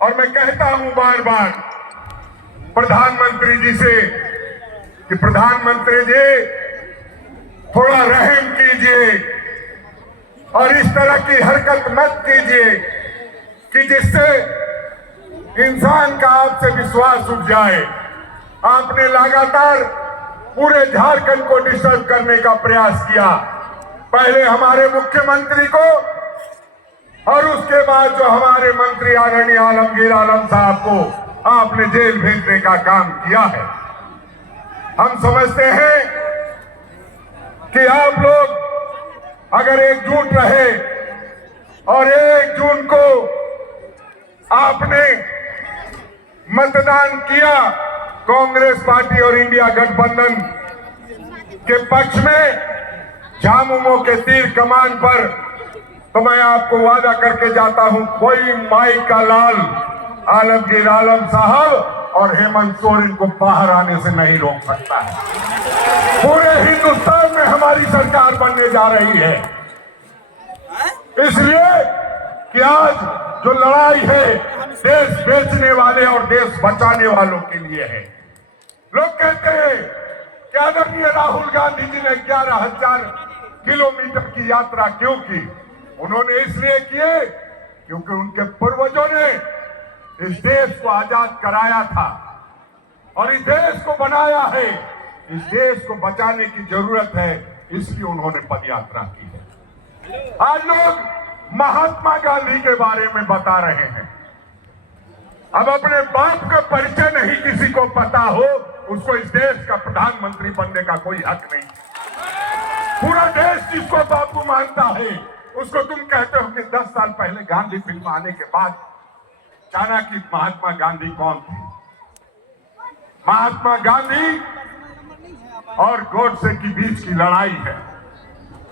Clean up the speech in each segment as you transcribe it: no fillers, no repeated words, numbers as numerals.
और मैं कहता हूं बार बार प्रधानमंत्री जी से कि प्रधानमंत्री जी थोड़ा रहम कीजिए और इस तरह की हरकत मत कीजिए कि जिससे इंसान का आपसे विश्वास उठ जाए। आपने लगातार पूरे झारखंड को डिस्टर्ब करने का प्रयास किया, पहले हमारे मुख्यमंत्री को और उसके बाद जो हमारे मंत्री आदरणीय आलमगीर आलम साहब को आपने जेल भेजने का काम किया है। हम समझते हैं कि आप लोग अगर एकजुट रहे और 1 जून को आपने मतदान किया कांग्रेस पार्टी और इंडिया गठबंधन के पक्ष में झामुमो के तीर कमान पर, तो मैं आपको वादा करके जाता हूं कोई माई का लाल आलमगीर आलम साहब और हेमंत सोरेन को बाहर आने से नहीं रोक सकता है। पूरे हिंदुस्तान में हमारी सरकार बनने जा रही है, इसलिए कि आज जो लड़ाई है देश बेचने वाले और देश बचाने वालों के लिए है। लोग कहते हैं कि आदरणीय राहुल गांधी जी ने 11,000 किलोमीटर की यात्रा क्यों की? उन्होंने इसलिए किए क्योंकि उनके पूर्वजों ने इस देश को आजाद कराया था और इस देश को बनाया है। इस देश को बचाने की जरूरत है, इसलिए उन्होंने पदयात्रा की है। आज लोग महात्मा गांधी के बारे में बता रहे हैं। अब अपने बाप का परिचय नहीं किसी को पता हो, उसको इस देश का प्रधानमंत्री बनने का कोई हक नहीं। पूरा देश जिसको बापू मानता है उसको तुम कहते हो कि 10 साल पहले गांधी फिल्म आने के बाद जाना कि महात्मा गांधी कौन थे? महात्मा गांधी और गोडसे के बीच की लड़ाई है,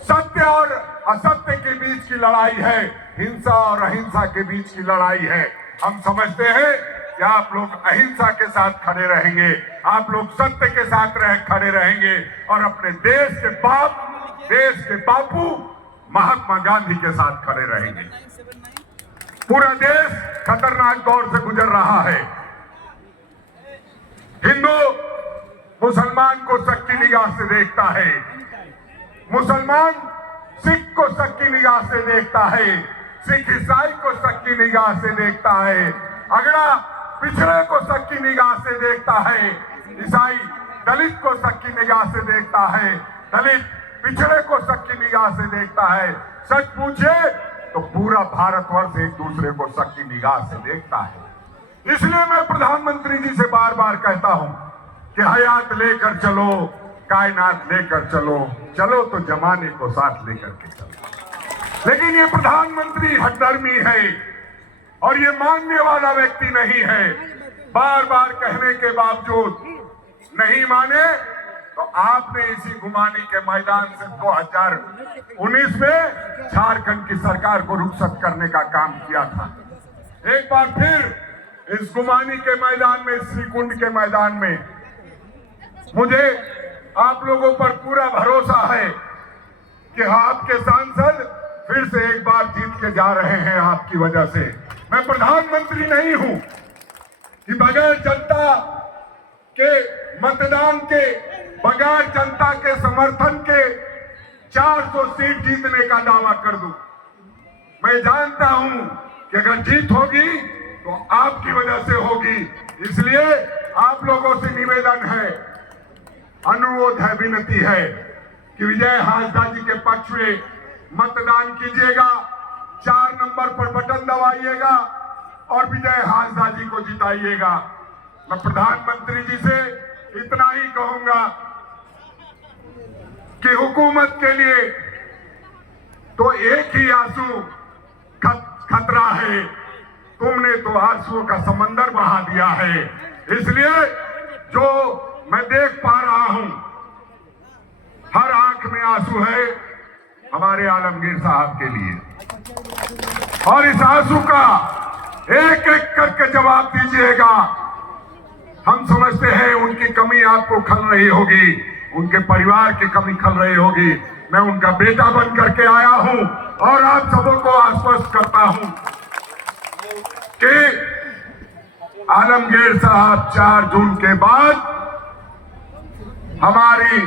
सत्य और असत्य के बीच की लड़ाई है, हिंसा और अहिंसा के बीच की लड़ाई है। हम समझते हैं कि आप लोग अहिंसा के साथ खड़े रहेंगे, आप लोग सत्य के साथ खड़े रहेंगे और अपने देश के बाप, देश के बापू महात्मा गांधी के साथ खड़े रहेंगे। पूरा देश खतरनाक दौर से गुजर रहा है। हिंदू मुसलमान को शक की निगाह से देखता है, मुसलमान सिख को शक की निगाह से देखता है, सिख ईसाई को शक की निगाह से देखता है, अगड़ा पिछड़े को शक की निगाह से देखता है, ईसाई दलित को शक की निगाह से देखता है, दलित पिछड़े को शक की निगाह से देखता है। सच पूछे तो पूरा भारतवर्ष एक दूसरे को शक की निगाह से देखता है। इसलिए मैं प्रधानमंत्री जी से बार बार कहता हूं कि हयात लेकर चलो, कायनात लेकर चलो, चलो तो जमाने को साथ लेकर के चलो। लेकिन ये प्रधानमंत्री हठधर्मी है और ये मानने वाला व्यक्ति नहीं है। बार बार कहने के बावजूद नहीं माने तो आपने इसी गुमानी के मैदान से 2019 में झारखंड की सरकार को रुखसत करने का काम किया था। एक बार फिर इस गुमानी के मैदान में, श्रीकुंड के मैदान में मुझे आप लोगों पर पूरा भरोसा है कि आपके सांसद फिर से एक बार जीत के जा रहे हैं आपकी वजह से। मैं प्रधानमंत्री नहीं हूं कि बगैर जनता के मतदान के, बगैर जनता के समर्थन के 400 सीट जीतने का दावा कर दूं। मैं जानता हूं कि अगर जीत होगी तो आपकी वजह से होगी। इसलिए आप लोगों से निवेदन है, अनुरोध है, विनती है कि विजय हांसदा जी के पक्ष में मतदान कीजिएगा, 4 नंबर पर बटन दबाइएगा और विजय हांसदा जी को जिताइएगा। मैं प्रधानमंत्री जी से इतना ही कहूंगा कि हुकूमत के लिए तो एक ही आंसू खतरा है, तुमने तो आंसुओं का समंदर बहा दिया है। इसलिए जो मैं देख पा रहा हूं, हर आंख में आंसू है हमारे आलमगीर साहब के लिए, और इस आंसू का एक एक करके जवाब दीजिएगा। हम समझते हैं उनकी कमी आपको खल रही होगी, उनके परिवार की कमी खल रही होगी। मैं उनका बेटा बन करके आया हूं और आप सबों को आश्वस्त करता हूं कि आलमगीर साहब 4 जून के बाद हमारी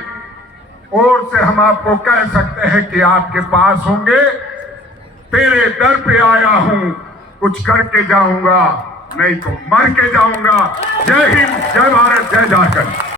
ओर से हम आपको कह सकते हैं कि आपके पास होंगे। तेरे दर पे आया हूं, कुछ करके जाऊंगा, नहीं तो मर के जाऊंगा। जय हिंद, जय भारत, जय झारखंड।